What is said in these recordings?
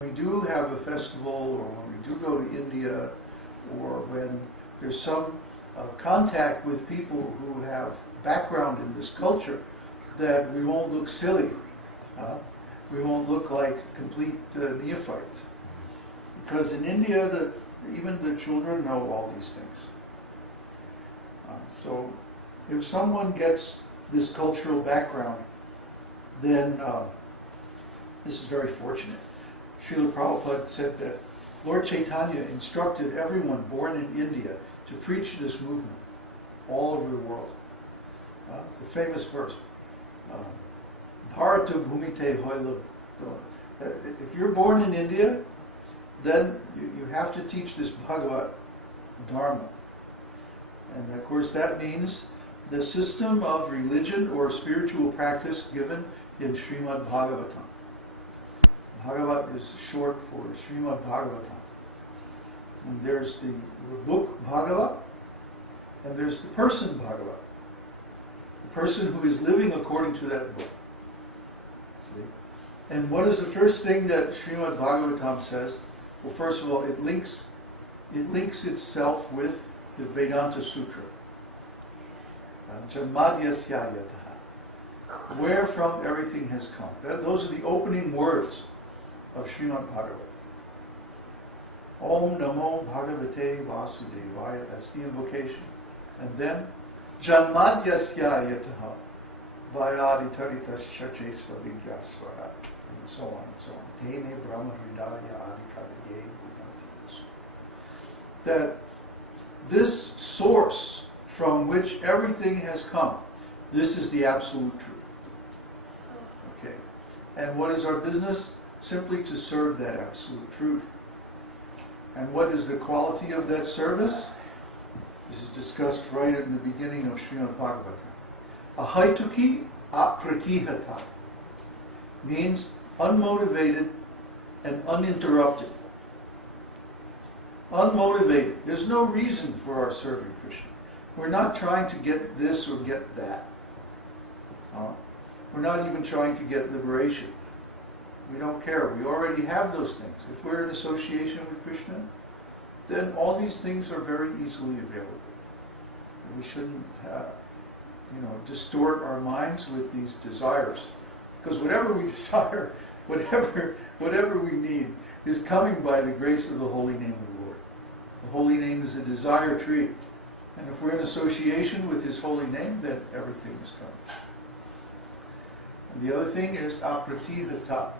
When we do have a festival, or when we do go to India, or when there's some contact with people who have background in this culture, that we won't look silly. We won't look like complete neophytes. Because in India, even the children know all these things. So if someone gets this cultural background, then this is very fortunate. Srila Prabhupada said that Lord Chaitanya instructed everyone born in India to preach this movement all over the world. It's a famous verse. Bharata Bhumite Hoila. If you're born in India, then you have to teach this Bhagavat Dharma. And of course that means the system of religion or spiritual practice given in Srimad Bhagavatam. Bhagavat is short for Srimad Bhagavatam. And there's the book Bhagavat, and there's the person Bhagavat. The person who is living according to that book. See? And what is the first thing that Srimad Bhagavatam says? Well, first of all, it links itself with the Vedanta Sutra. Janmadhyasya yataha. Where from everything has come. Those are the opening words of Srimad Bhagavatam. Om Namo Bhagavate Vasudevaya. That's the invocation. And then Janmadhyasya yataha Vayaditaritas Chachesva Vigyasvara. And so on and so on. Tene Brahma Hridaya Adikavaye Bhuyanti. That this source from which everything has come, this is the absolute truth. Okay. And what is our business? Simply to serve that absolute truth. And what is the quality of that service? This is discussed right in the beginning of Srimad Bhagavatam. Ahaituki apratihata means unmotivated and uninterrupted. Unmotivated. There's no reason for our serving Krishna. We're not trying to get this or get that. We're not even trying to get liberation. We don't care. We already have those things. If we're in association with Krishna, then all these things are very easily available. We shouldn't distort our minds with these desires. Because whatever we desire, whatever we need, is coming by the grace of the holy name of the Lord. The holy name is a desire tree. And if we're in association with His holy name, then everything is coming. And the other thing is apratihata,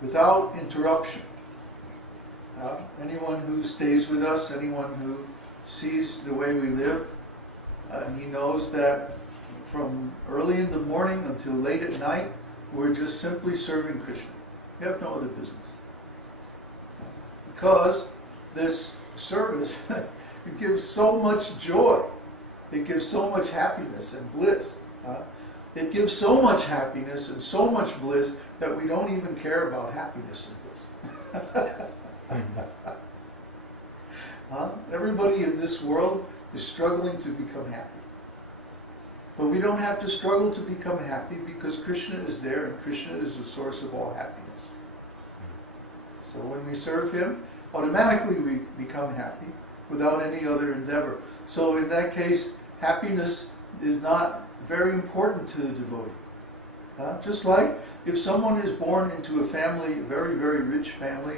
without interruption. Anyone who stays with us, anyone who sees the way we live, he knows that from early in the morning until late at night, we're just simply serving Krishna. We have no other business. Because this service, it gives so much joy. It gives so much happiness and bliss. It gives so much happiness and so much bliss that we don't even care about happiness and bliss. Everybody in this world is struggling to become happy. But we don't have to struggle to become happy because Krishna is there and Krishna is the source of all happiness. So when we serve Him, automatically we become happy without any other endeavor. So in that case, happiness is not very important to the devotee. Just like if someone is born into a family, a very, very rich family,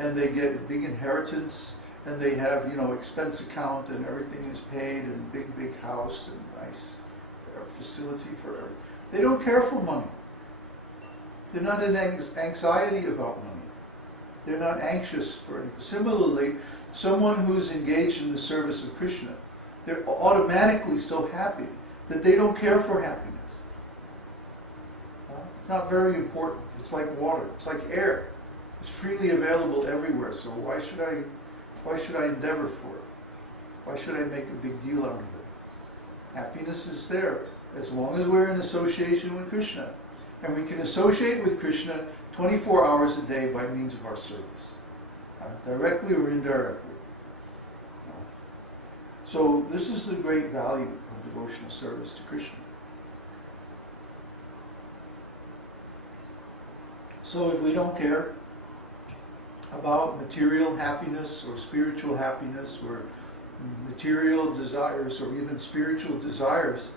and they get a big inheritance, and they have, expense account, and everything is paid, and big house, and nice facility for everything. They don't care for money. They're not in anxiety about money. They're not anxious for anything. Similarly, someone who's engaged in the service of Krishna, they're automatically so happy that they don't care for happiness. It's not very important. It's like water. It's like air. It's freely available everywhere. So why should I endeavor for it? Why should I make a big deal out of it? Happiness is there as long as we're in association with Krishna. And we can associate with Krishna 24 hours a day by means of our service, directly or indirectly. So this is the great value of devotional service to Krishna. So if we don't care, about material happiness or spiritual happiness or material desires or even spiritual desires.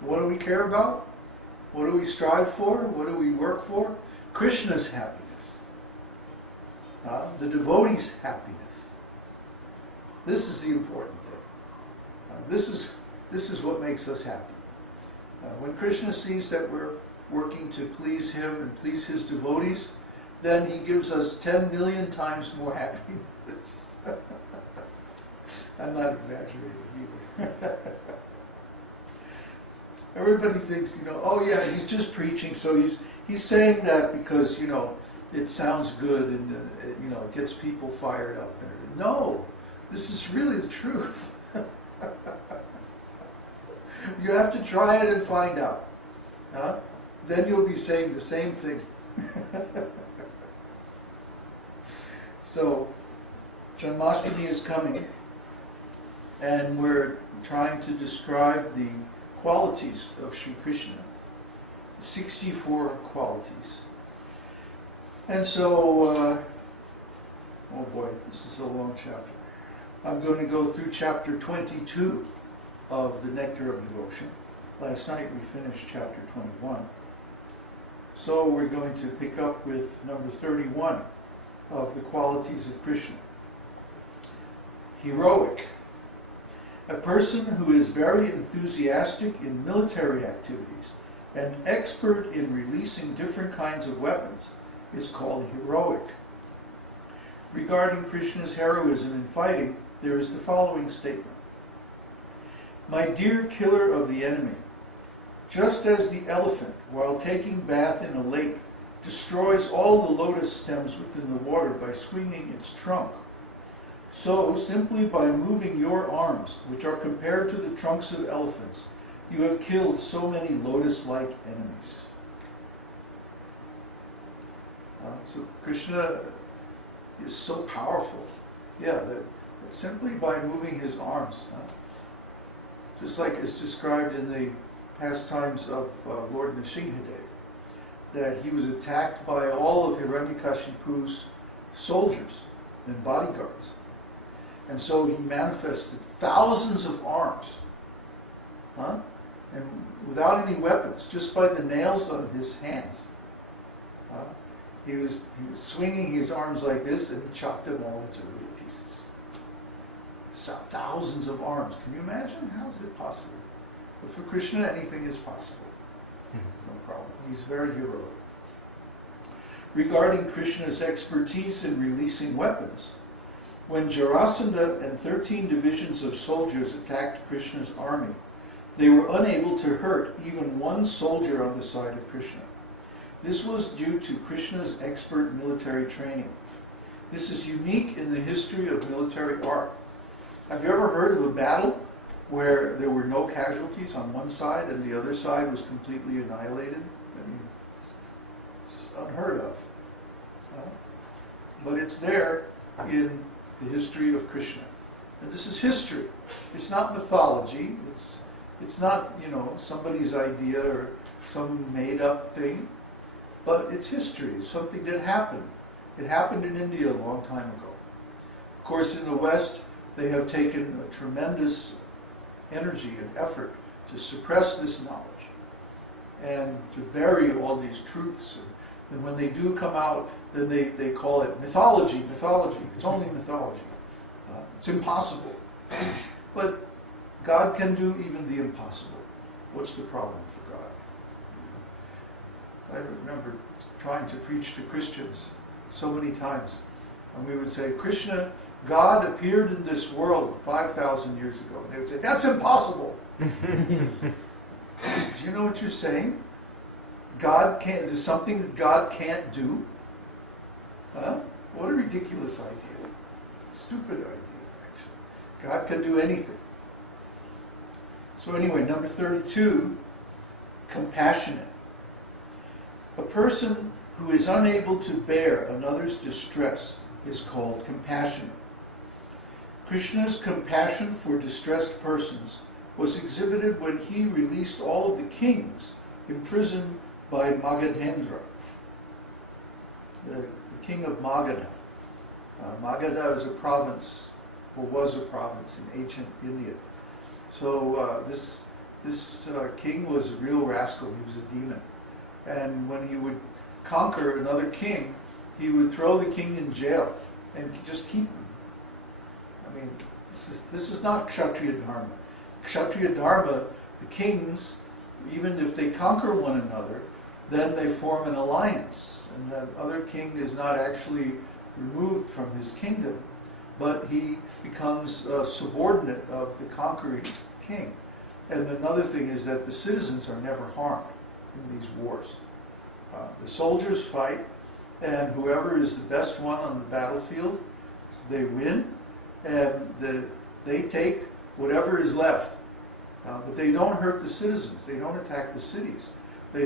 What do we care about? What do we strive for? What do we work for? Krishna's happiness. The devotees' happiness. This is the important thing. This is what makes us happy. When Krishna sees that we're working to please him and please his devotees, then he gives us 10 million times more happiness. I'm not exaggerating either. Everybody thinks, oh yeah, he's just preaching, so he's saying that because, it sounds good and, it gets people fired up. No, this is really the truth. You have to try it and find out. Then you'll be saying the same thing. So, Janmashtami is coming, and we're trying to describe the qualities of Sri Krishna, 64 qualities. And so, oh boy, this is a long chapter. I'm going to go through chapter 22 of the Nectar of Devotion. Last night we finished chapter 21. So we're going to pick up with number 31 of the qualities of Krishna. Heroic. A person who is very enthusiastic in military activities and expert in releasing different kinds of weapons is called heroic. Regarding Krishna's heroism in fighting, there is the following statement. My dear killer of the enemy, just as the elephant, while taking bath in a lake, destroys all the lotus stems within the water by swinging its trunk, so, simply by moving your arms, which are compared to the trunks of elephants, you have killed so many lotus-like enemies. So Krishna is so powerful. Yeah, that simply by moving his arms. Just like is described in the pastimes of Lord Nrsimhadev, that he was attacked by all of Hiranyakashipu's soldiers and bodyguards. And so he manifested thousands of arms, and without any weapons, just by the nails on his hands. He was swinging his arms like this, and he chopped them all into little pieces. So thousands of arms. Can you imagine? How is it possible? But for Krishna, anything is possible. No problem. He's very heroic. Regarding Krishna's expertise in releasing weapons, when Jarasandha and 13 divisions of soldiers attacked Krishna's army, they were unable to hurt even one soldier on the side of Krishna. This was due to Krishna's expert military training. This is unique in the history of military art. Have you ever heard of a battle where there were no casualties on one side and the other side was completely annihilated? I mean, it's unheard of. But it's there in the history of Krishna. And this is history. It's not mythology. It's not, somebody's idea or some made-up thing. But it's history. It's something that happened. It happened in India a long time ago. Of course, in the West, they have taken a tremendous energy and effort to suppress this knowledge and to bury all these truths. And when they do come out, then they call it mythology. It's only mythology. It's impossible. But God can do even the impossible. What's the problem for God? I remember trying to preach to Christians so many times. And we would say, Krishna, God appeared in this world 5,000 years ago. And they would say, that's impossible. Do you know what you're saying? God can't, there's something that God can't do? What a ridiculous idea. Stupid idea, actually. God can do anything. So anyway, number 32, compassionate. A person who is unable to bear another's distress is called compassionate. Krishna's compassion for distressed persons was exhibited when he released all of the kings imprisoned by Magadhendra. the king of Magadha. Magadha is a province, or was a province in ancient India. So this king was a real rascal. He was a demon. And when he would conquer another king, he would throw the king in jail and just keep him. I mean, this is not Kshatriya Dharma. Kshatriya Dharma, the kings, even if they conquer one another, then they form an alliance, and the other king is not actually removed from his kingdom, but he becomes a subordinate of the conquering king. And another thing is that the citizens are never harmed in these wars. The soldiers fight, and whoever is the best one on the battlefield, they win, and they take whatever is left. But they don't hurt the citizens. They don't attack the cities.